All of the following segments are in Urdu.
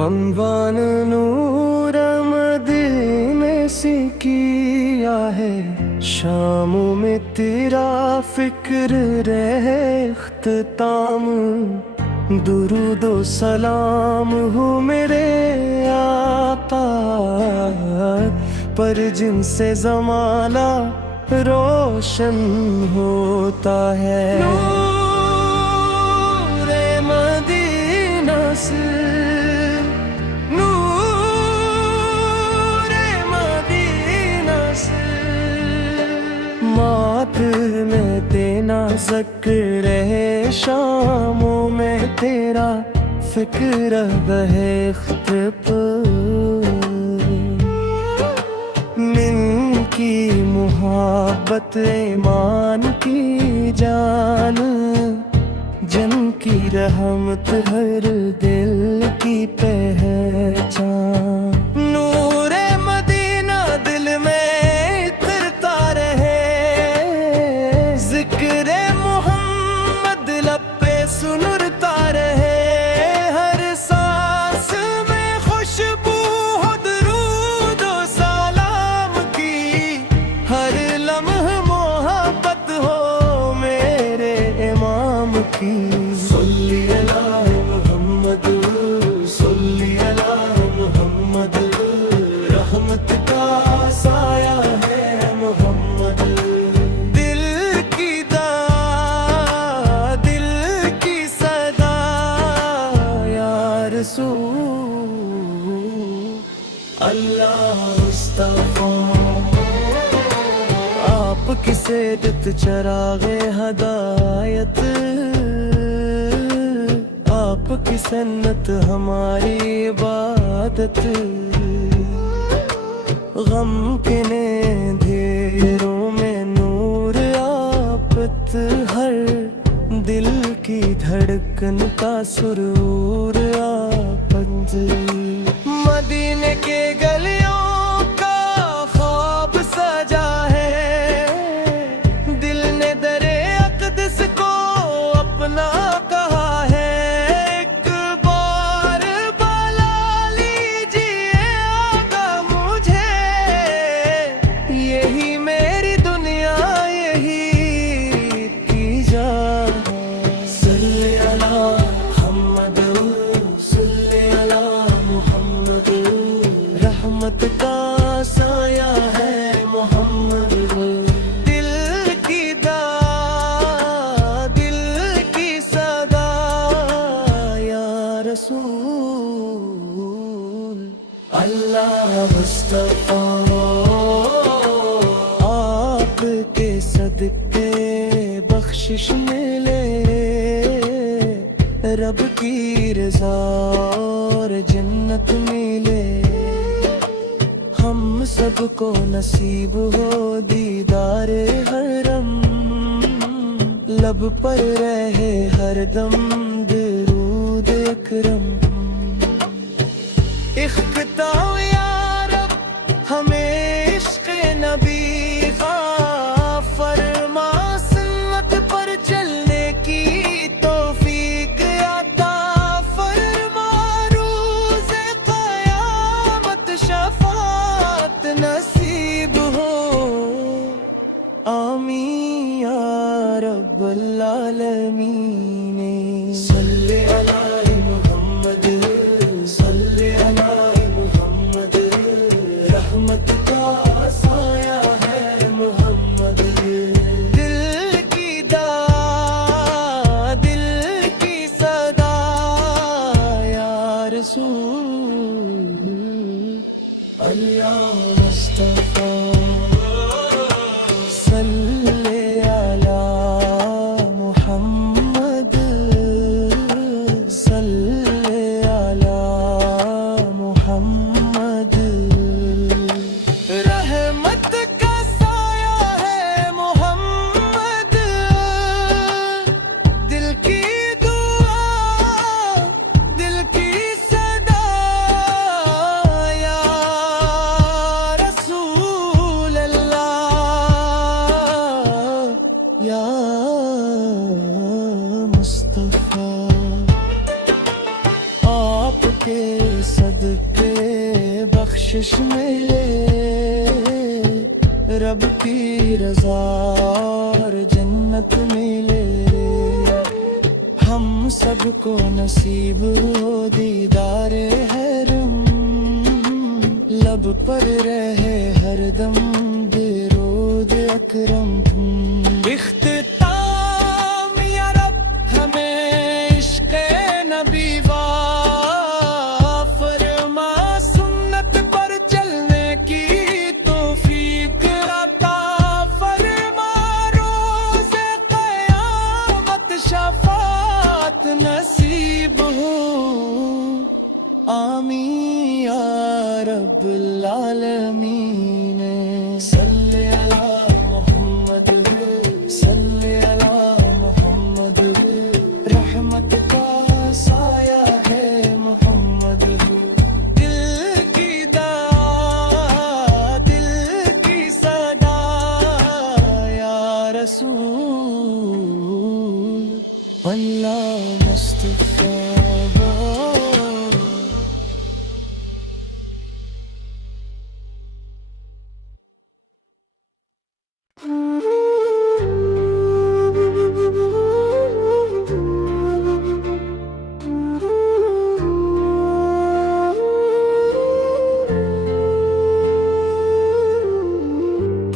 عنوان نور مدینے سے کیا ہے، شاموں میں تیرا فکر رہے اختتام، درود و سلام ہو میرے آقا پر جن سے زمانہ روشن ہوتا ہے۔ نور مدینہ سے، نور مدینہ سے، مات میں تینا ذکر ہے، شاموں میں تیرا فکر بہے من کی محبت ایمان کی جان، جن کی رحمت ہر دل کی پہچان۔ نور مدینہ دل میں اترتا رہے، ذکر محمد لب پہ سنرتا رہے، ہر سانس میں خوشبو ہو درود و سلام کی، ہر لمحہ محبت ہو میرے امام کی۔ صلی علی محمد، صلی علی محمد، رحمت کا سایہ ہے محمد، دل کی داد، دل کی صدا یا رسول اللہ مصطفیٰ۔ آپ کی سیرت چراغ ہدایت، آپ کی سنت ہماری عبادت، غم کے اندھیروں میں نور آفت، ہر دل کی دھڑکن کا سرور آفت، مدینے کے گلیوں کا خواب سجا ہے، دل نے در اقدس کو اپنا کہا ہے، ایک بار بلا لیجیے آقا مجھے، یہی میری دنیا یہی کی جان۔ صلی علی محمد، صلی علی محمد، رحمت کا سایہ ہے محمد، دل کی داد، دل کی صدا یا رسول اللہ مصطفیٰ۔ آپ کے صدقے بخشش ملے، رب کی رضا اور جنت ملے، ہم سب کو نصیب ہو دیدار حرم، لب پر رہے ہر دم درود اکرم۔ اختتام یا رب ہمیں عشق نبی کا فرما، سنت پر چلنے کی توفیق عطا فرما، روز قیامت شفاعت نصیب ہو، آمین یا رب العالمین۔ صلی علی محمد، صلی علی محمد، رحمت کا سایہ ہے محمد، دل کی داد، دل کی صدا یا رسول اللہ مصطفیٰ۔ صلی علی محمد، صلی علی محمد، رحمت کا سایہ ہے محمد، دل کی دعا، دل کی صدا یا صدقے بخشش ملے، رب کی رضا اور جنت ملے، ہم سب کو نصیب ہو دیدار حرم، لب پر رہے ہر دم درود اکرم۔ اختتام یا رب ہمیں عشق نبی وا فرما، سنت پر چلنے کی توفیق عطا فرما، روز قیامت شفاعت نصیب ہو، آمین یا رب العالمین۔ صلی علی محمد، صلی علی محمد، رحمت کا سایہ ہے محمد، دل کی دعا دل کی صدا یا رسول اللہ مصطفیٰ۔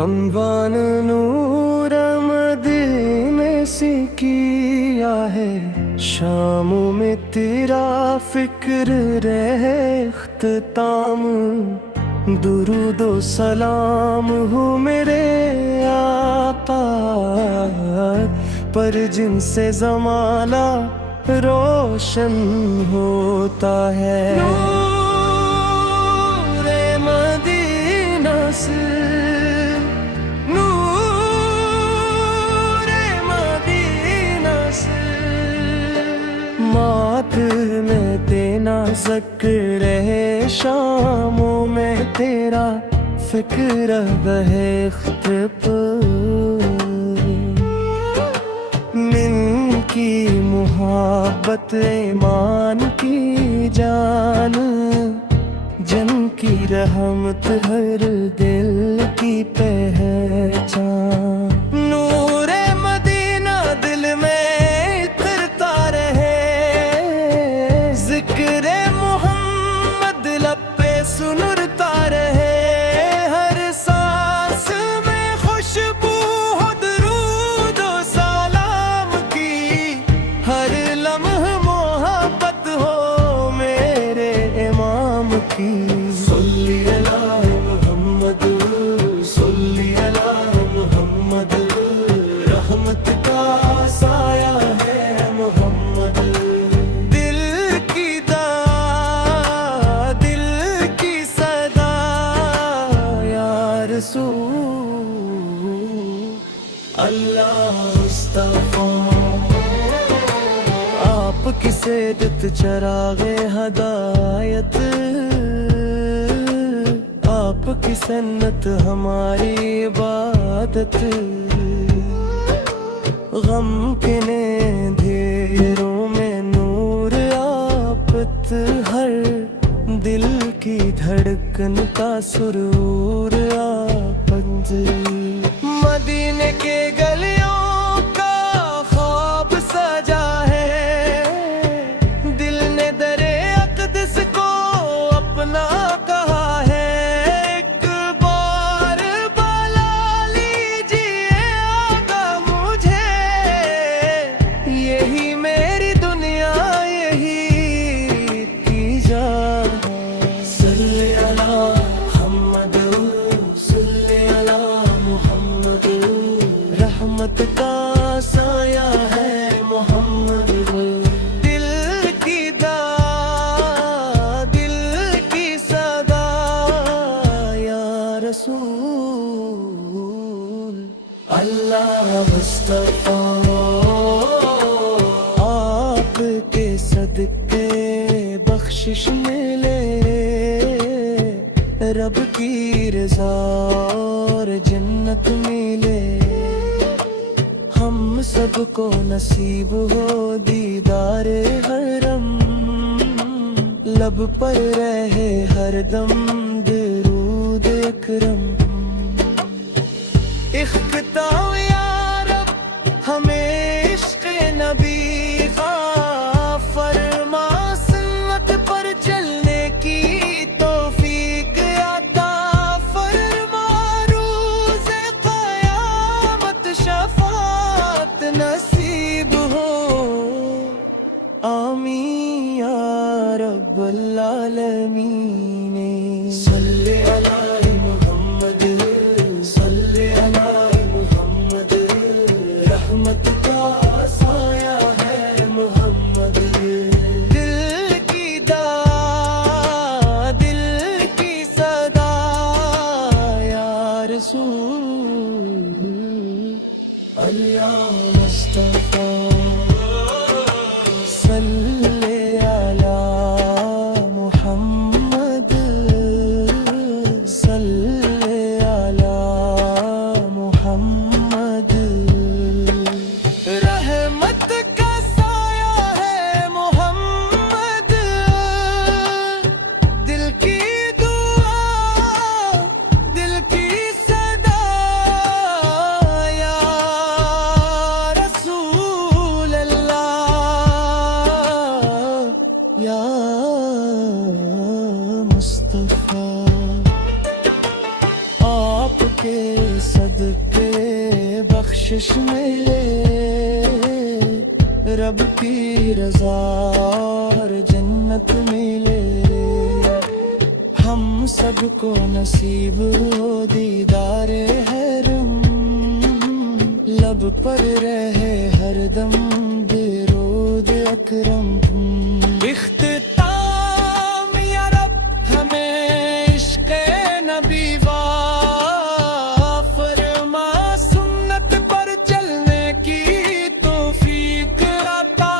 عنوان نور مدینے سے کیا ہے، شاموں میں تیرا فکر رہے اختتام، درود و سلام ہو میرے آقا پر، جن سے زمانہ روشن ہوتا ہے، نور مدینہ سے مات میں تینا ذکر ہے، شاموں میں تیرا فکر بہے اخت پر، من کی محبت ایمان کی جان، جن کی رحمت ہر دل کی پہچان، نور مدینہ دل میں سنرتا رہے، ہر سانس میں خوشبو ہو درود و سلام کی، ہر لمحہ محبت ہو میرے امام کی، صلی علی محمد، صلی علی محمد، رحمت کا سایہ ہے محمد، دل کی اللہ مصطفیٰ، آپ کی سیرت چراغ ہدایت، آپ کی سنت ہماری عبادت، غم کے اندھیروں میں نور آفت، ہر دل کی دھڑکن کا سرور آفت، مدینے کے گلیوں کا خواب سجا ہے، دل نے در اقدس کو اپنا کہا ہے، ایک بار بلا لیجیے آقا مجھے، یہی میری دنیا یہی کی جان، صلی علی محمد، صلی علی محمد، رحمت کا سایہ ہے محمد، دل کی دعا دل کی صدا یا رسول اللہ مصطفیٰ، آپ کے صدقے بخشش ملے، رب کی رضا اور جنت ملے، ہم سب کو نصیب ہو دیدار حرم، لب پر رہے ہر دم درود اکرم اختتام یا رب ہمیں عشق نبی کا فرما سنت پر چلنے کی توفیق عطا فرما روز قیامت شفاعت نصیب ہو آمین یا رب العالمین صلی علی محمد صلی علی محمد رحمت کا سایہ ہے محمد دل کی دل کی صدا یا رسول اللہ مصطفیٰ صلی علی محمد صلی علی محمد رحمت کا سایہ ہے محمد دل کی دعا دل کی صدا یا رسول اللہ یا مصطفیٰ آپ کے صدقے بخشش ملے رب کی رضا اور جنت ملے ہم سب کو نصیب ہو دیدار حرم لب پر رہے ہر دم درود اکرم اختتام یا رب ہمیں عشق نبی وا فرما سنت پر چلنے کی توفیق عطا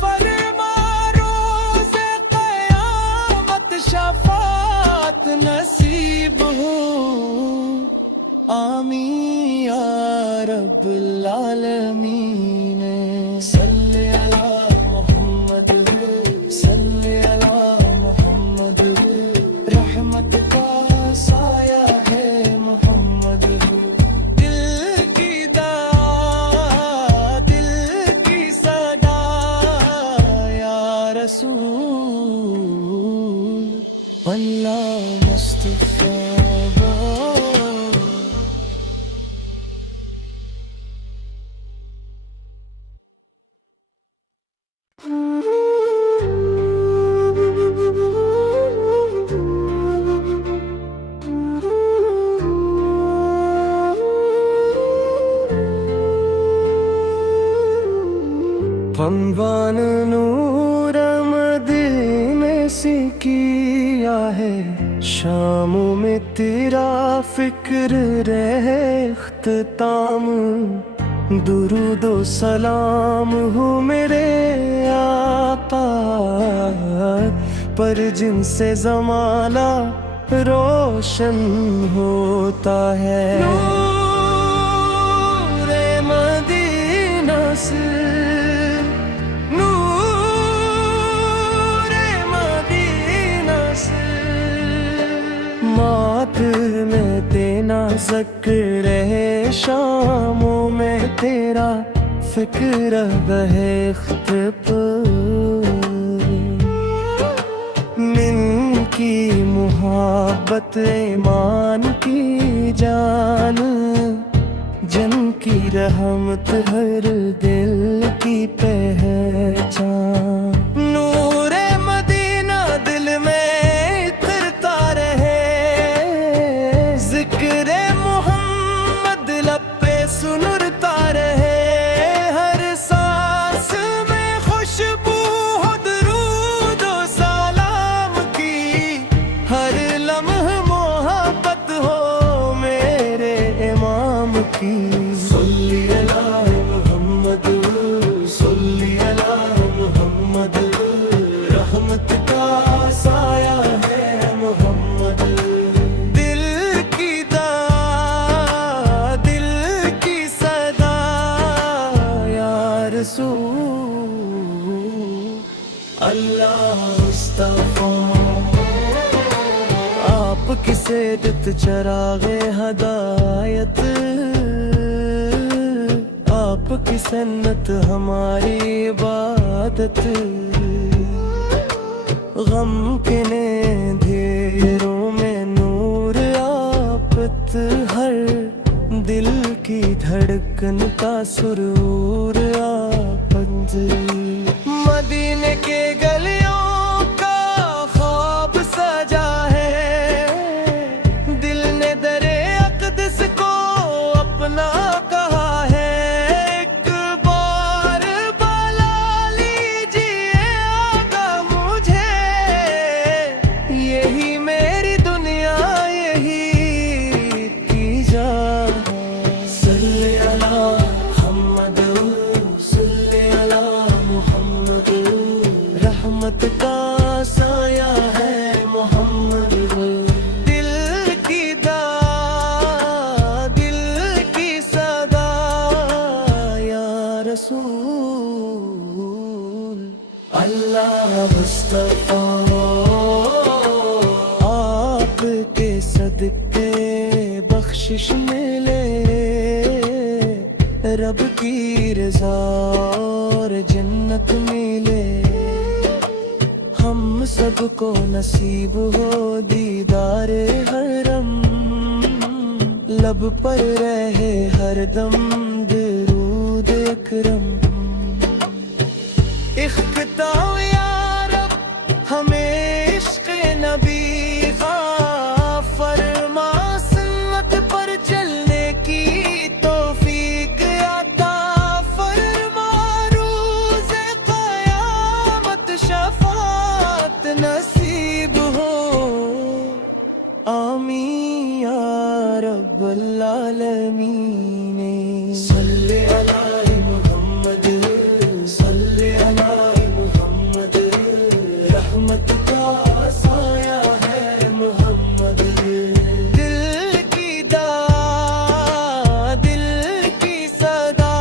فرما روز قیامت شفاعت نصیب ہو آمین یا رب العالمین صلی علی محمد صلی علی محمد رحمت کا سایہ ہے محمد دل کی دل کی صدا یا رسول اللہ مصطفیٰ عنوان نور مدینے سے کیا ہے شاموں میں تیرا فکر رہے اختتام درود و سلام ہو میرے آقا پر جن سے زمانہ روشن ہوتا ہے نور مدینہ سے مات میں تینا ذکر ہے شاموں میں تیرا فکر بہے اختب من کی محبت ایمان کی جان جن کی رحمت ہر دل کی پہچان نور مدینہ دل میں سنرتا رہے ہر سانس میں خوشبو ہو درود و سلام کی ہر لمحہ محبت ہو میرے امام کی صلی علی محمد صلی علی محمد کی سیرت چراغ ہدایت، آپ کی سنت ہماری عبادت، غم کے اندھیروں میں نور آپت، ہر دل کی دھڑکن کا سرور آپت، مدینے کے گلیوں کا خواب سجا ہے، دل نے در اقدس کو اپنا کہا ہے، ایک بار بلا لیجیے آقا مجھے، یہی میری دنیا یہی کی جان، صلی علی محمد صلی علی محمد، رحمت کا سایہ ہے محمد، دل کی صدا یا رسول اللہ مصطفیٰ، آپ کے صدقے بخشش ملے، رب کی رضا اور جنت ملے، ہم سب کو نصیب ہو دیدار حرم، لب پر رہے ہر دم درود اکرم، اختتام یا رب ہمیں عشق نبی کا فرما، سنت پر چلنے کی توفیق عطا فرما، روز قیامت شفاعت نصیب ہو، آمین یا رب العالمین، صلی علی محمد صلی علی محمد، رحمت کا سایہ ہے محمد، دل کی صدا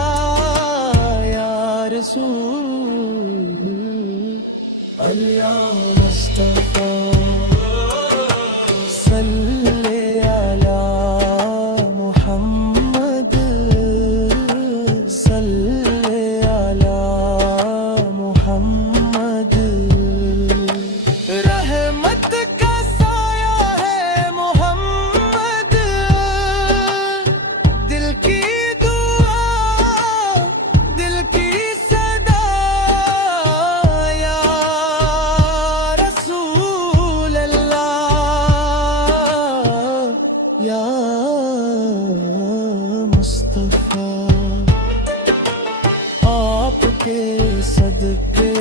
یا رسول اللہ مصطفیٰ، صلی علی محمد صلی علی محمد، رحمت کا سایہ ہے محمد، دل کی دعا دل کی صدا یا رسول اللہ یا مصطفیٰ، آپ کے صدقے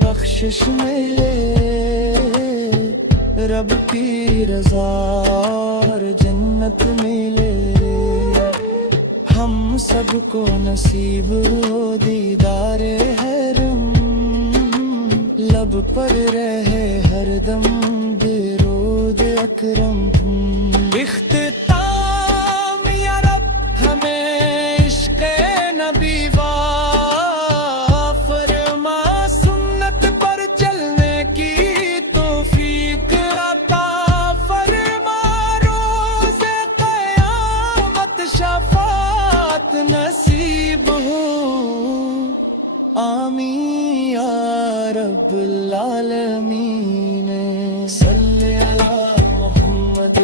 بخشش ملے، رب کی رضا اور جنت ملے، ہم سب کو نصیب ہو دیدار حرم، لب پر رہے ہر دم درود اکرم، اختتام یا رب ہمیں عشق نبی وا فرما، سنت پر چلنے کی توفیق عطا فرما، روز قیامت شفاعت نصیب ہو، آمین یا رب العالمین، صلی علی محمد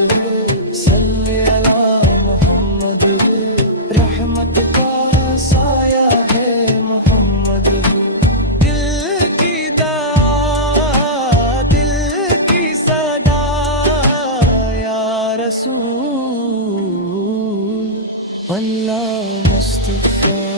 صلی علی محمد، رحمت کا سایہ ہے محمد، دل کی صدا یا رسول اللہ مصطفیٰ۔